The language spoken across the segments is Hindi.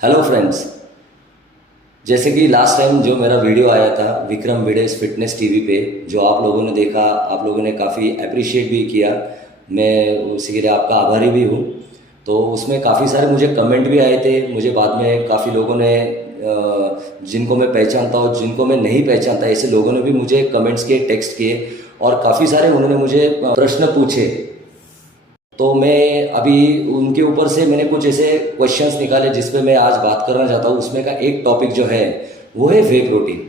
Hello friends. जैसे कि लास्ट टाइम जो मेरा वीडियो आया था विक्रम विडेस फिटनेस टीवी पे, जो आप लोगों ने देखा, आप लोगों ने काफ़ी अप्रिशिएट भी किया। मैं उसी के लिए आपका आभारी भी हूँ। तो उसमें काफ़ी सारे मुझे कमेंट भी आए थे। मुझे बाद में काफ़ी लोगों ने जिनको मैं पहचानता हूँ, जिनको मैं नहीं पहचानता, ऐसे लोगों ने भी मुझे कमेंट्स किए, टेक्स्ट किए और काफ़ी सारे उन्होंने मुझे प्रश्न पूछे। तो मैं अभी उनके ऊपर से मैंने कुछ ऐसे क्वेश्चंस निकाले जिस पे मैं आज बात करना चाहता हूँ। उसमें का एक टॉपिक जो है वो है वे प्रोटीन।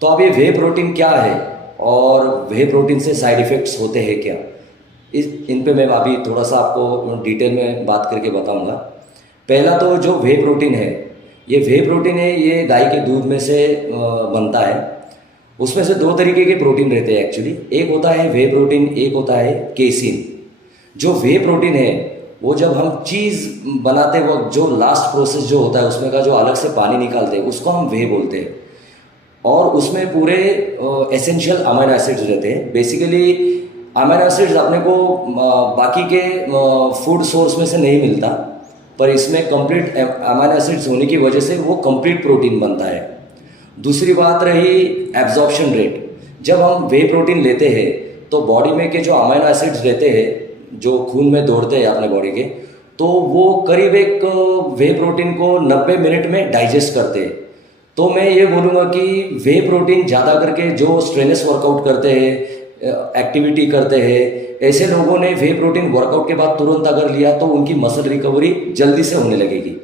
तो अब ये वे प्रोटीन क्या है और वे प्रोटीन से साइड इफ़ेक्ट्स होते हैं क्या, इस इन पे मैं अभी थोड़ा सा आपको डिटेल में बात करके बताऊंगा। पहला तो जो वे प्रोटीन है, ये वे प्रोटीन है, ये गाय के दूध में से बनता है। उसमें से दो तरीके के प्रोटीन रहते हैं एक्चुअली। एक होता है वे प्रोटीन, एक होता है केसिन। जो वे प्रोटीन है वो जब हम चीज़ बनाते वक्त जो लास्ट प्रोसेस जो होता है उसमें का जो अलग से पानी निकालते हैं उसको हम वे बोलते हैं। और उसमें पूरे एसेंशियल अमीनो एसिड्स रहते हैं। बेसिकली अमीनो एसिड्स अपने को बाकी के फूड सोर्स में से नहीं मिलता, पर इसमें कंप्लीट अमीनो एसिड्स होने की वजह से वो कंप्लीट प्रोटीन बनता है। दूसरी बात रही एब्जॉर्प्शन रेट। जब हम वे प्रोटीन लेते हैं तो बॉडी में के जो अमीनो एसिड्स रहते हैं जो खून में दौड़ते हैं अपने बॉडी के, तो वो करीब एक वे प्रोटीन को 90 मिनट में डाइजेस्ट करते हैं। तो मैं ये बोलूँगा कि वे प्रोटीन ज़्यादा करके जो स्ट्रेनस वर्कआउट करते हैं, एक्टिविटी करते हैं, ऐसे लोगों ने वे प्रोटीन वर्कआउट के बाद तुरंत अगर लिया तो उनकी मसल रिकवरी जल्दी से होने लगेगी।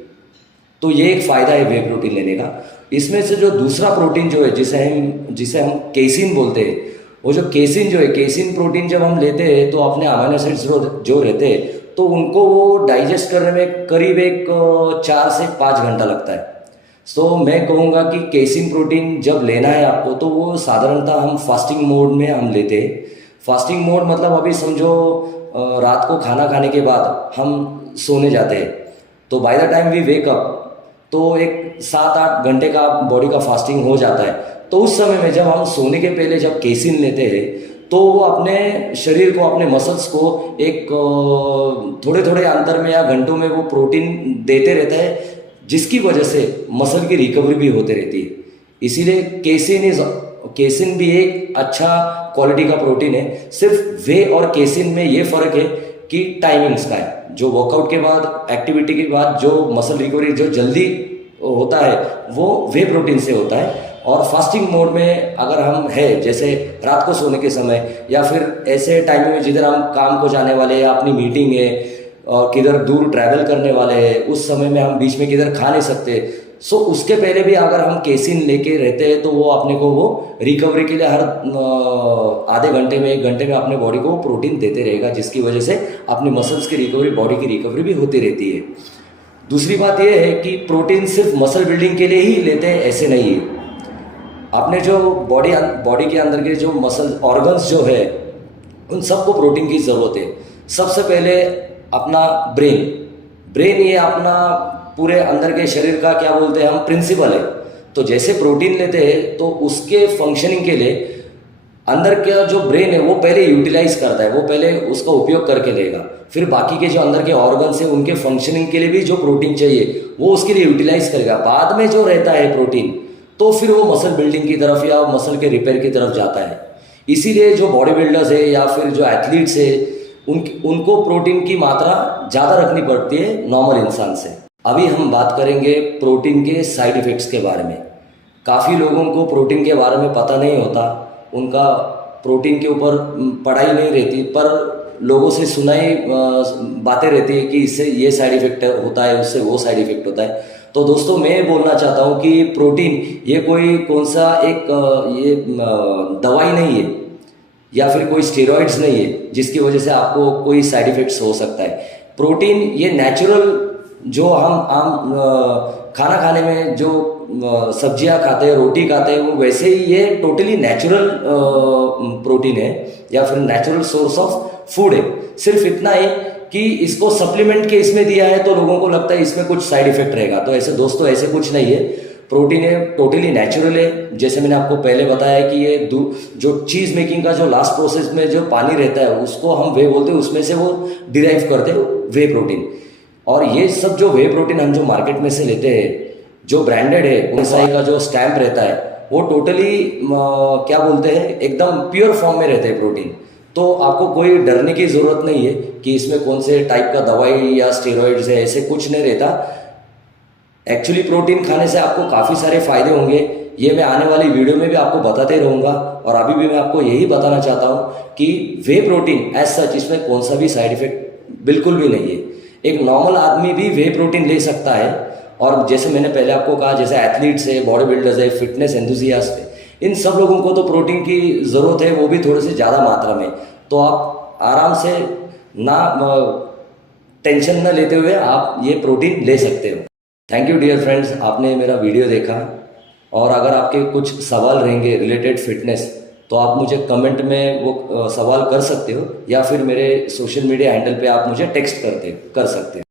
तो ये एक फ़ायदा है वे प्रोटीन लेने का। इसमें से जो दूसरा प्रोटीन जो है जिसे हम केसिन बोलते हैं, वो जो केसिन जो है, केसिन प्रोटीन जब हम लेते हैं तो अपने अमीनो एसिड्स जो रहते हैं तो उनको वो डाइजेस्ट करने में करीब एक 4 से 5 घंटा लगता है। तो मैं कहूँगा कि केसिन प्रोटीन जब लेना है आपको तो वो साधारणतः हम फास्टिंग मोड में हम लेते हैं। फास्टिंग मोड मतलब अभी समझो रात को खाना खाने के बाद हम सोने जाते हैं, तो by the time we wake up तो एक 7-8 घंटे का बॉडी का फास्टिंग हो जाता है। तो उस समय में जब हम सोने के पहले जब केसिन लेते हैं तो वो अपने शरीर को, अपने मसल्स को एक थोड़े थोड़े अंतर में या घंटों में वो प्रोटीन देते रहता है, जिसकी वजह से मसल की रिकवरी भी होते रहती है। इसीलिए केसिन भी एक अच्छा क्वालिटी का प्रोटीन है। सिर्फ वे और केसिन में ये फ़र्क है कि टाइमिंग्स का है। जो वर्कआउट के बाद, एक्टिविटी के बाद जो मसल रिकवरी जो जल्दी होता है वो वे प्रोटीन से होता है। और फास्टिंग मोड में अगर हम है, जैसे रात को सोने के समय या फिर ऐसे टाइम में जिधर हम काम को जाने वाले या अपनी मीटिंग है और किधर दूर ट्रैवल करने वाले हैं, उस समय में हम बीच में किधर खा नहीं सकते, सो उसके पहले भी अगर हम केसिन लेके रहते हैं तो वो अपने को वो रिकवरी के लिए हर आधे घंटे में, 1 घंटे में अपने बॉडी को प्रोटीन देते रहेगा, जिसकी वजह से अपनी मसल्स की रिकवरी, बॉडी की रिकवरी भी होती रहती है। दूसरी बात यह है कि प्रोटीन सिर्फ मसल बिल्डिंग के लिए ही लेते हैं ऐसे नहीं है। अपने जो बॉडी के अंदर के जो मसल ऑर्गन्स जो है उन सबको प्रोटीन की ज़रूरत है। सबसे पहले अपना ब्रेन ये अपना पूरे अंदर के शरीर का क्या बोलते हैं हम, प्रिंसिपल है। तो जैसे प्रोटीन लेते हैं तो उसके फंक्शनिंग के लिए अंदर का जो ब्रेन है वो पहले यूटिलाइज करता है, वो पहले उसका उपयोग करके लेगा। फिर बाकी के जो अंदर के ऑर्गन्स हैं उनके फंक्शनिंग के लिए भी जो प्रोटीन चाहिए वो उसके लिए यूटिलाइज करेगा। बाद में जो रहता है प्रोटीन तो फिर वो मसल बिल्डिंग की तरफ या मसल के रिपेयर की तरफ जाता है। इसीलिए जो बॉडी बिल्डर्स है या फिर जो एथलीट्स है उनको प्रोटीन की मात्रा ज़्यादा रखनी पड़ती है नॉर्मल इंसान से। अभी हम बात करेंगे प्रोटीन के साइड इफ़ेक्ट्स के बारे में। काफ़ी लोगों को प्रोटीन के बारे में पता नहीं होता, उनका प्रोटीन के ऊपर पढ़ाई नहीं रहती, पर लोगों से सुनाई बातें रहती है कि इससे ये साइड इफ़ेक्ट होता है, उससे वो साइड इफ़ेक्ट होता है। तो दोस्तों मैं बोलना चाहता हूँ कि प्रोटीन ये कोई कौन सा एक दवाई नहीं है या फिर कोई स्टेरॉइड्स नहीं है जिसकी वजह से आपको कोई साइड इफ़ेक्ट्स हो सकता है। प्रोटीन ये नेचुरल, जो हम आम खाना खाने में जो सब्जियां खाते हैं, रोटी खाते हैं, वो वैसे ही ये टोटली नेचुरल प्रोटीन है या फिर नेचुरल सोर्स ऑफ फूड है। सिर्फ इतना है कि इसको सप्लीमेंट के इसमें दिया है तो लोगों को लगता है इसमें कुछ साइड इफेक्ट रहेगा। तो ऐसे दोस्तों ऐसे कुछ नहीं है। प्रोटीन है टोटली नेचुरल है। जैसे मैंने आपको पहले बताया कि ये जो चीज़ मेकिंग का जो लास्ट प्रोसेस में जो पानी रहता है उसको हम वे बोलते हैं, उसमें से वो डिराइव करते हैं वे प्रोटीन। और ये सब जो वे प्रोटीन हम जो मार्केट में से लेते हैं, जो ब्रांडेड है, एमएसआई का जो स्टैंप रहता है, वो टोटली क्या बोलते हैं, एकदम प्योर फॉर्म में रहते हैं प्रोटीन। तो आपको कोई डरने की ज़रूरत नहीं है कि इसमें कौन से टाइप का दवाई या स्टेरॉइड्स है, ऐसे कुछ नहीं रहता। एक्चुअली प्रोटीन खाने से आपको काफ़ी सारे फायदे होंगे, ये मैं आने वाली वीडियो में भी आपको बताते रहूँगा। और अभी भी मैं आपको यही बताना चाहता हूँ कि वे प्रोटीन एज सच इसमें कौन सा भी साइड इफेक्ट बिल्कुल भी नहीं है। एक नॉर्मल आदमी भी वे प्रोटीन ले सकता है। और जैसे मैंने पहले आपको कहा, जैसे एथलीट्स है, बॉडी बिल्डर्स है, फिटनेस एंथुसियास्ट है, इन सब लोगों को तो प्रोटीन की ज़रूरत है, वो भी थोड़ी सी ज़्यादा मात्रा में। तो आप आराम से ना टेंशन न लेते हुए आप ये प्रोटीन ले सकते हो। थैंक यू डियर फ्रेंड्स, आपने मेरा वीडियो देखा। और अगर आपके कुछ सवाल रहेंगे रिलेटेड फिटनेस, तो आप मुझे कमेंट में वो सवाल कर सकते हो, या फिर मेरे सोशल मीडिया हैंडल पे आप मुझे टेक्स्ट कर सकते हो।